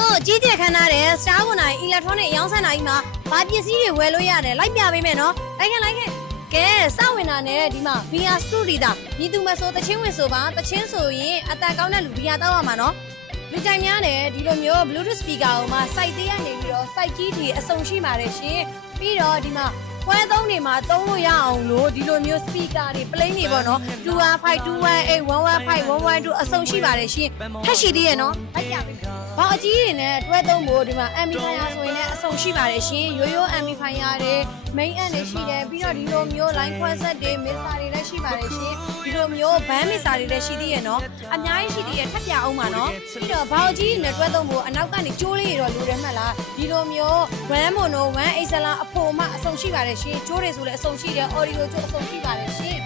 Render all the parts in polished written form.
မျိုးကြီးကျယ်ခမ်းနားတယ်စတားကွန်နိုင်အီလက်ထရောနစ်ရောင်းစံနိုင်မှာဘာပစ္စည်းတွေဝယ်လို့ရတယ်လိုက်ပြပေးမယ်နော်လိုက်ခဲ့ကဲစဝင်တာနဲ့ဒီမှာ VR Studio တာမြည်သူမဆိုတချင်းဝင်ဆိုပါတချင်းဆိုရင်အတန်ကောင်းတဲ့လူ VR တောက်ရမှာနော်လူကြိုင်များတယ်ဒီလိုမျိုး Bluetooth speaker ကိုမှ site သေးရနေပြီးတော့ site ကြီးတွေအစုံရှိပါတယ်ရှင်ပြီးတော့ဒီမှာပွဲသုံးနေမှာသုံးလို့ရအောင်လို့ဒီလိုမျိုး speaker တွေ plane တွေပေါ့နော်215 218 115 112အစုံရှိပါတယ်ရှင်ထက်ရှိသေးရနော်လိုက်ပြပေးဘာအကြီးတွေနဲ့တွဲသုံးဖို့ဒီမှာ amplifier ဆိုရင်လည်းအစုံရှိပါတယ်ရှင်ရိုးရိုး amplifier တွေ main amp တွေရှိတယ်ပြီးတော့ဒီလိုမျိုး line ခွဲဆက်တွေ mixer တွေလည်းရှိပါတယ်ရှင်ဒီလိုမျိုး band mixer တွေလည်းရှိသေးရနော်အများကြီးရှိသေးရထပ်ပြအောင်ပါနော်ပြီးတော့ဘာအကြီးတွေနဲ့တွဲသုံးဖို့အနောက်ကနေကျိုးလေးတွေတော့လိုတယ်မှတ်လားဒီလိုမျိုး 1 mono 1 XLR အဖို့မှအစုံရှိပါတယ်ရှင်ကျိုးတွေဆိုလည်းအစုံရှိတယ် audio ကျိုးအစုံရှိပါတယ်ရှင်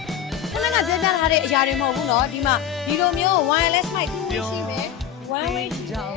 ခဏကပြောပြထားတဲ့အရာတွေမဟုတ်ဘူးနော်ဒီမှာဒီလိုမျိုး wireless mic 2ရှိမယ် one way ရှိတယ်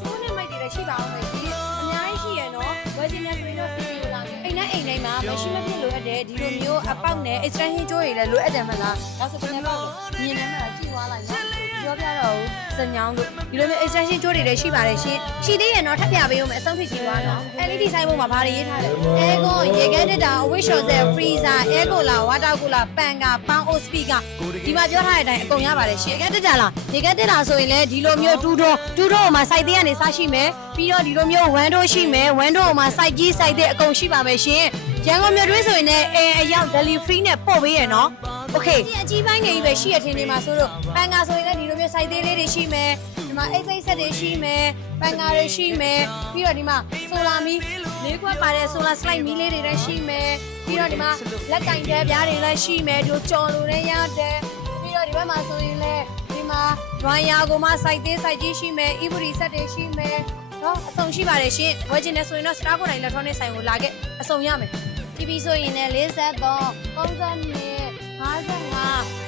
ကျိုးနဲ့ mic တွေလည်းရှိပါအောင်မယ်ဒီအများကြီးရှိရနော်ဝယ်ချင်တဲ့ဆိုရင်တော့ CD ကိုလာမယ်အိမ်နဲ့မှာမရှိမဖြစ်လိုအပ်တယ်ဒီလိုမျိုးအပေါက်နဲ့ extension ကျိုးတွေလည်းလိုအပ်တယ်မလားဒါဆိုပြန်ပေါက်တယ်မြင်နေမှာကြည့်သွားလိုက်နော်ပြောပြတော့စညောင်းလို့ဒီလိုမျိုး extension ကျိုးတွေလည်းရှိပါတယ်ရှင်ရှိသေးတယ်နော်ထပ်ပြပေးဦးမယ်အဆုံးဖြစ်ကြည့်သွားနော် LED ဆိုင်ပေါ်မှာဘာတွေရေးထားလဲ Aircon ရေခဲတက်တာ wish shot တဲ့ freezer air cooler water cooler ပန်ကာ pound o speaker ဒီမှာပြောထားတဲ့အတိုင်းအကုန်ရပါတယ်ရှင်ရေခဲတက်တာလားရေခဲတက်တာဆိုရင်လည်းဒီလိုမျိုး2 door မှာ site သေးကနေစရှိမယ်ပြီးတော့ဒီလိုမျိုး window ရှိမယ် window မှာ site ကြီး site သေးအကုန်ရှိပါမယ်ရှင်ရန်ကုန်မြို့တွင်းဆိုရင်လည်းအရောက် delivery နဲ့ပို့ပေးရနော်โอเคဒီအကြီးပိုင်းတွေပဲရှိရထင်နေမှာဆိုတော့ပန်ကာဆိုရင်လည်းဒီလိုမျိုး site သေးလေးတွေရှိမယ်ဒီမှာအိတ်ပိတ်ဆက်တွေရှိမယ်ပန်ကာတွေရှိမယ်ပြီးတော့ဒီမှာ solar မီးလေးခွက်ပါတဲ့ solar slide မီးလေးတွေလည်းရှိမယ်ပြီးတော့ဒီမှာလက်ကင်တဲပြားတွေလည်းရှိမယ်ဒီကြော်လိုလည်းရတယ်ပြီးတော့ဒီဘက်မှာဆိုရင်လည်းဒီမှာ dryer ကိုမှ site သေး site ကြီးရှိမယ် e-body set တွေရှိမယ်နော်အစုံရှိပါတယ်ရှင်ဝယ်ချင်တယ်ဆိုရင်တော့ Star ကိုနိုင် electronic ဆိုင်ကိုလာခဲ့အစုံရမယ် TV ဆိုရင်လည်း53 35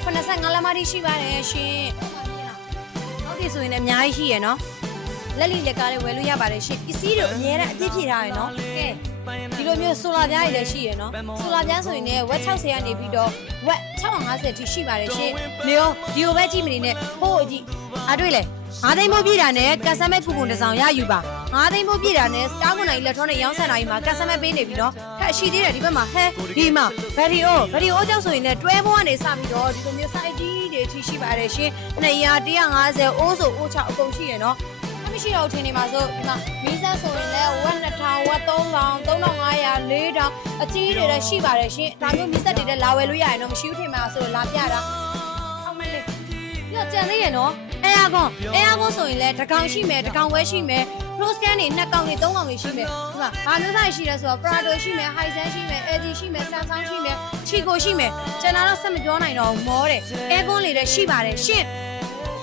85လက်မတိရှိပါတယ်ရှင်ဟုတ်ပြီဆိုရင်လည်းအများကြီးရှိရယ်နော်လက်လီလက်ကားလေးဝယ်လို့ရပါတယ်ရှင်ပစ္စည်းတွေအများနဲ့အပြည့်ဖြည့်ထားရယ်နော်ကဲဒီလိုမျိုးဆိုလာပြားတွေလည်းရှိရယ်နော်ဆိုလာပြားဆိုရင်လည်းဝက်60ကနေပြီးတော့ဝက်650ထိရှိပါတယ်ရှင်နေရောဒီလိုပဲကြည့်မနေနဲ့ဟိုးအကြည့်အားတွေ့လေ9သိန်းမို့ပြည့်တာနဲ့ကတ်ဆမ်မဲ့ကူပွန်တစ်စောင်ရယူပါ9သိန်းမို့ပြည့်တာနဲ့ Star ကွန်နိုင် electronic ရောင်းစံတာကြီးမှာကတ်ဆမ်မဲ့ပေးနေပြီနော်ထက်ရှိသေးတယ်ဒီဘက်မှာဟဲဒီမှာဗက်ဒီအိုကြောက်ဆိုရင်လည်းတွဲဘိုးကနေစပြီးတော့ဒီလိုမျိုး site ကြီးတွေထိရှိပါတယ်ရှင်200 150အိုးဆိုအိုးချအကုန်ရှိရယ်နော်မရှိတော့ထင်နေမှာဆိုဒီမှာမီးဆက်ဆိုရင်လည်းဝက်2000ဝက်3000 3500 4000အကြီးတွေလည်းရှိပါတယ်ရှင်ဒါမျိုးမီးဆက်တွေလည်းလာဝယ်လို့ရရင်တော့မရှိဘူးထင်မှာဆိုလာပြတာအောက်မလေးပြီးတော့ကြံသေးရယ်နော်အဲယာကွန်ဆိုရင်လည်းတစ်ကောင်ရှိမယ်တစ်ကောင်ဝဲရှိမယ် pro stand တွေ2ကောင်တွေ3ကောင်တွေရှိမယ်ဒီမှာဘာမျိုးဆိုင်ရှိလဲဆိုတော့ Prado ရှိမယ် Hisense ရှိမယ် LG ရှိမယ် Samsung ရှိမယ် Chico ရှိမယ်ကျွန်တော်တော့ဆက်မပြောနိုင်တော့ဘူးမောတယ် aircon တွေလည်းရှိပါတယ်ရှင်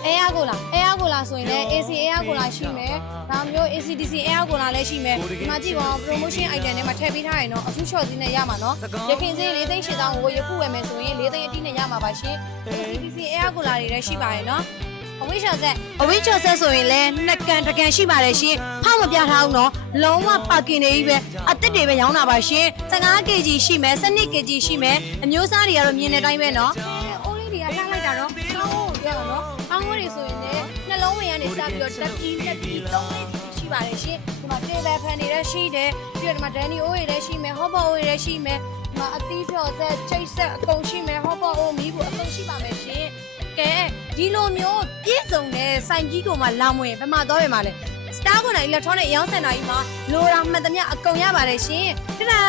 air cooler ဆိုရင်လည်း AC air cooler ရှိမယ်ဒါမျိုး ACDC air cooler လည်းရှိမယ်ဒီမှာကြည့်ပါဦး promotion item တွေမှာထည့်ပေးထားရင်တော့အထူး short ဈေးနဲ့ရမှာနော်ရခင်ဈေး4သိန်း8000ကိုယခုဝယ်မယ်ဆိုရင်4သိန်းအတိနဲ့ရမှာပါရှင် ACDC air cooler တွေလည်းရှိပါတယ်နော်အဝိချော်ဆက်ဆိုရင်လည်းနှစ်ကန်တစ်ကန်ရှိပါတယ်ရှင်ဖောက်မပြထားဘူးနော်လုံးဝပါကင်တွေကြီးပဲအစ်စ်တွေပဲရောင်းတာပါရှင်15 kg ရှိမယ်12 kg ရှိမယ်အမျိုးအစားတွေကတော့မြင်တဲ့အတိုင်းပဲနော်အိုးလေးတွေကလှလိုက်တာနော်ဟုတ်ပြရအောင်နော်အောင်းဝတွေဆိုရင်လည်းနှလုံးဝင်ကနေစပြီးတော့တက်ကြီး3လေးရှိပါတယ်ရှင်ဒီမှာ table fan တွေလည်းရှိတယ်ပြီးတော့ဒီမှာ Danny အိုးတွေလည်းရှိမယ် hot pot အိုးတွေလည်းရှိမယ်ဒီမှာအသီးဖြော်ဆက်ချိတ်ဆက်အကုန်ရှိမယ် hot pot အိုးမီးဖို့အကုန်ရှိပါမယ်ရှင်ကဲဒီလိုမျိုးပြည့်စုံတဲ့စိုင်ကြီးကိုမှလာမွေဘယ်မှာတော့ရမှာလဲ Star ကွန်နိုင် electronic ရောင်းစံတာကြီးမှာလိုတာမှတ်သမျှအကုန်ရပါတယ်ရှင်တဒါ